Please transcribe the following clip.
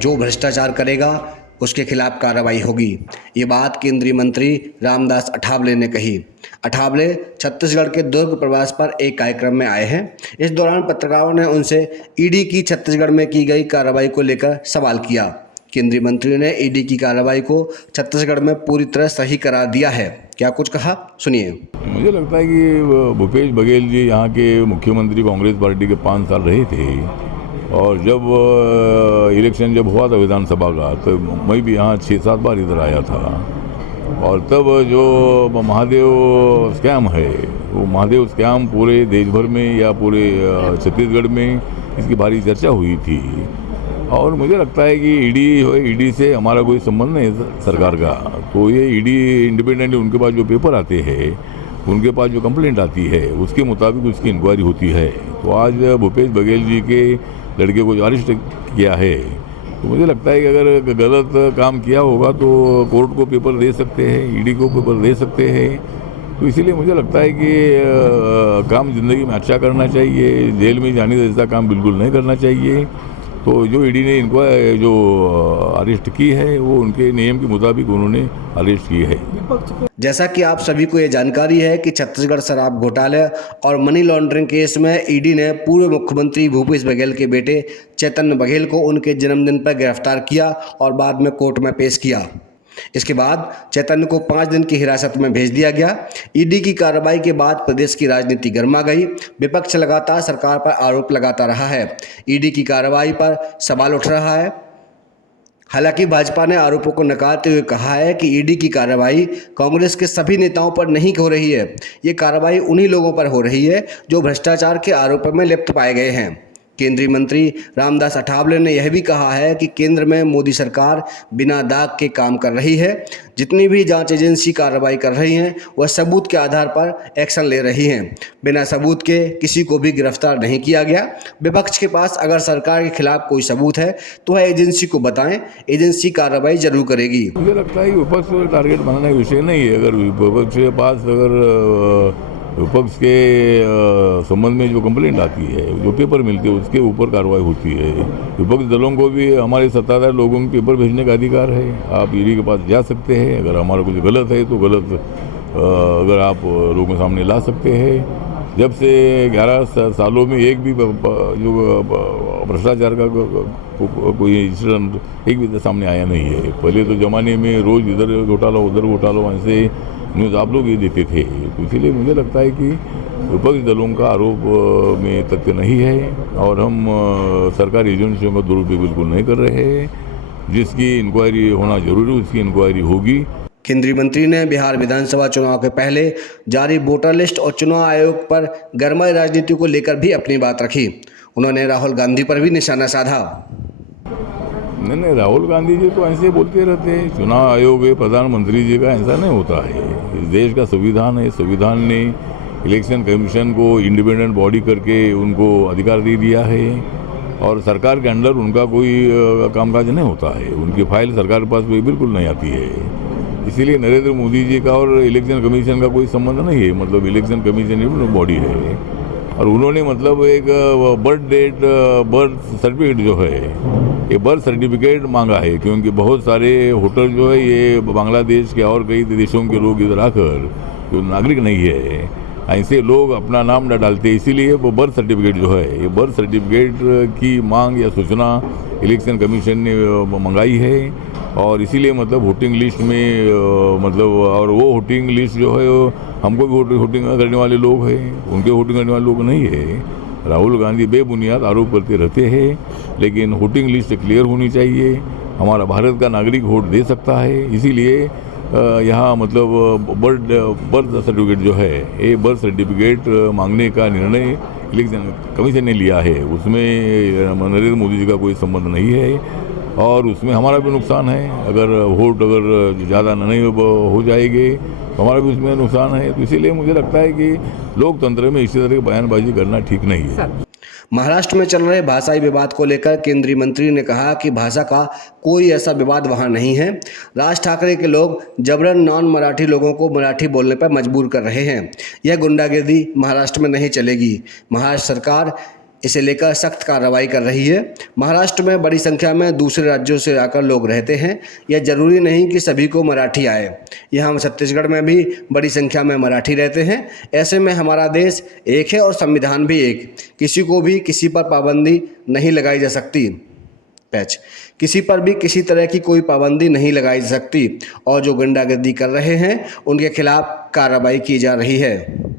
जो भ्रष्टाचार करेगा उसके खिलाफ कार्रवाई होगी। ये बात केंद्रीय मंत्री रामदास अठावले ने कही। अठावले छत्तीसगढ़ के दुर्ग प्रवास पर एक कार्यक्रम में आए हैं। इस दौरान पत्रकारों ने उनसे ईडी की छत्तीसगढ़ में की गई कार्रवाई को लेकर सवाल किया। केंद्रीय मंत्री ने ईडी की कार्रवाई को छत्तीसगढ़ में पूरी तरह सही करार दिया है। क्या कुछ कहा, सुनिए। मुझे लगता है कि भूपेश बघेल जी यहाँ के मुख्यमंत्री कांग्रेस पार्टी के 5 साल रहे थे, और जब इलेक्शन जब हुआ था विधानसभा का, तो मैं भी यहाँ 6-7 बार इधर आया था। और तब जो महादेव स्कैम है, वो महादेव स्कैम पूरे देश भर में या पूरे छत्तीसगढ़ में इसकी भारी चर्चा हुई थी। और मुझे लगता है कि ईडी से हमारा कोई संबंध नहीं है सरकार का। तो ये ईडी इंडिपेंडेंटली उनके पास जो पेपर आते हैं, उनके पास जो कंप्लेंट आती है, उसके मुताबिक उसकी इंक्वायरी होती है। तो आज भूपेश बघेल जी के लड़के को जो अरेस्ट किया है, तो मुझे लगता है कि अगर गलत काम किया होगा तो कोर्ट को पेपर दे सकते हैं, ईडी को पेपर दे सकते हैं। तो इसीलिए मुझे लगता है कि काम ज़िंदगी में अच्छा करना चाहिए, जेल में जाने जैसा काम बिल्कुल नहीं करना चाहिए। तो जो ईडी ने इनको जो अरेस्ट की है, वो उनके नियम के मुताबिक उन्होंने अरेस्ट की है। जैसा कि आप सभी को ये जानकारी है कि छत्तीसगढ़ शराब घोटाले और मनी लॉन्ड्रिंग केस में ईडी ने पूर्व मुख्यमंत्री भूपेश बघेल के बेटे चैतन्य बघेल को उनके जन्मदिन पर गिरफ्तार किया और बाद में कोर्ट में पेश किया। इसके बाद चैतन्य को 5 दिन की हिरासत में भेज दिया गया। ईडी की कार्रवाई के बाद प्रदेश की राजनीति गर्मा गई। विपक्ष लगातार सरकार पर आरोप लगाता रहा है। ईडी की कार्रवाई पर सवाल उठ रहा है। हालांकि भाजपा ने आरोपों को नकारते हुए कहा है कि ईडी की कार्रवाई कांग्रेस के सभी नेताओं पर नहीं हो रही है। ये कार्रवाई उन्हीं लोगों पर हो रही है जो भ्रष्टाचार के आरोपों में लिप्त पाए गए हैं। केंद्रीय मंत्री रामदास अठावले ने यह भी कहा है कि केंद्र में मोदी सरकार बिना दाग के काम कर रही है। जितनी भी जांच एजेंसी कार्रवाई कर रही हैं, वह सबूत के आधार पर एक्शन ले रही हैं। बिना सबूत के किसी को भी गिरफ्तार नहीं किया गया। विपक्ष के पास अगर सरकार के खिलाफ कोई सबूत है तो वह एजेंसी को बताएं, एजेंसी कार्रवाई जरूर करेगी। मुझे लगता है कि विपक्ष को टारगेट बनाने का विषय नहीं है। अगर विपक्ष के पास विपक्ष के संबंध में जो कंप्लेंट आती है, जो पेपर मिलते हैं, उसके ऊपर कार्रवाई होती है। विपक्ष दलों को भी हमारे सत्ताधार लोगों को पेपर भेजने का अधिकार है। आप ईडी के पास जा सकते हैं। अगर हमारा कुछ गलत है तो गलत अगर आप लोगों के सामने ला सकते हैं। जब से 11 सालों में एक भी जो भ्रष्टाचार का कोई इंसिडेंट एक भी सामने आया नहीं है। पहले तो ज़माने में रोज़ इधर घोटाला उधर घोटाला ऐसे न्यूज़ आप लोग ये देते थे। तो इसीलिए मुझे लगता है कि विपक्षी दलों का आरोप में तथ्य नहीं है, और हम सरकारी एजेंसियों का दुरुपयोग बिल्कुल नहीं कर रहे हैं। जिसकी इंक्वायरी होना जरूरी है, उसकी इंक्वायरी होगी। केंद्रीय मंत्री ने बिहार विधानसभा चुनाव के पहले जारी वोटर लिस्ट और चुनाव आयोग पर गरमाई राजनीति को लेकर भी अपनी बात रखी। उन्होंने राहुल गांधी पर भी निशाना साधा। नहीं, राहुल गांधी जी तो ऐसे बोलते रहते हैं। चुनाव आयोग है प्रधानमंत्री जी का, ऐसा नहीं होता है। इस देश का संविधान है। संविधान ने इलेक्शन कमीशन को इंडिपेंडेंट बॉडी करके उनको अधिकार दे दिया है, और सरकार के अंडर उनका कोई कामकाज नहीं होता है। उनकी फाइल सरकार के पास बिल्कुल नहीं आती है। इसीलिए नरेंद्र मोदी जी का और इलेक्शन कमीशन का कोई संबंध नहीं है। मतलब इलेक्शन कमीशन एक बॉडी है, और उन्होंने मतलब एक बर्थ सर्टिफिकेट जो है, ये बर्थ सर्टिफिकेट मांगा है। क्योंकि बहुत सारे होटल जो है ये बांग्लादेश के और कई देशों के लोग इधर आकर, जो नागरिक नहीं है, ऐसे लोग अपना नाम न डालते। इसीलिए वो बर्थ सर्टिफिकेट जो है, ये बर्थ सर्टिफिकेट की मांग या सूचना इलेक्शन कमीशन ने मंगाई है। और इसीलिए मतलब वोटिंग लिस्ट में मतलब, और वो वोटिंग लिस्ट जो है हमको भी वोटिंग करने वाले लोग हैं, उनके वोटिंग करने वाले लोग नहीं है। राहुल गांधी बेबुनियाद आरोप करते रहते हैं, लेकिन वोटिंग लिस्ट क्लियर होनी चाहिए। हमारा भारत का नागरिक वोट दे सकता है। इसीलिए यहाँ मतलब बर्थ सर्टिफिकेट जो है, ये बर्थ सर्टिफिकेट मांगने का निर्णय इलेक्शन कमीशन ने लिया है। उसमें नरेंद्र मोदी जी का कोई संबंध नहीं है, और उसमें हमारा भी नुकसान है। अगर वोट अगर ज़्यादा नहीं हो जाएंगे तो हमारा भी उसमें नुकसान है। तो इसीलिए मुझे लगता है कि लोकतंत्र में इसी तरह की बयानबाजी करना ठीक नहीं है। महाराष्ट्र में चल रहे भाषाई विवाद को लेकर केंद्रीय मंत्री ने कहा कि भाषा का कोई ऐसा विवाद वहां नहीं है। राज ठाकरे के लोग जबरन नॉन मराठी लोगों को मराठी बोलने पर मजबूर कर रहे हैं। यह गुंडागिर्दी महाराष्ट्र में नहीं चलेगी। महाराष्ट्र सरकार इसे लेकर सख्त कार्रवाई कर रही है। महाराष्ट्र में बड़ी संख्या में दूसरे राज्यों से आकर लोग रहते हैं। यह जरूरी नहीं कि सभी को मराठी आए। यहाँ छत्तीसगढ़ में भी बड़ी संख्या में मराठी रहते हैं। ऐसे में हमारा देश एक है और संविधान भी एक। किसी को भी किसी पर पाबंदी नहीं लगाई जा सकती। किसी पर भी किसी तरह की कोई पाबंदी नहीं लगाई जा सकती और जो गुंडागर्दी कर रहे हैं उनके खिलाफ कार्रवाई की जा रही है।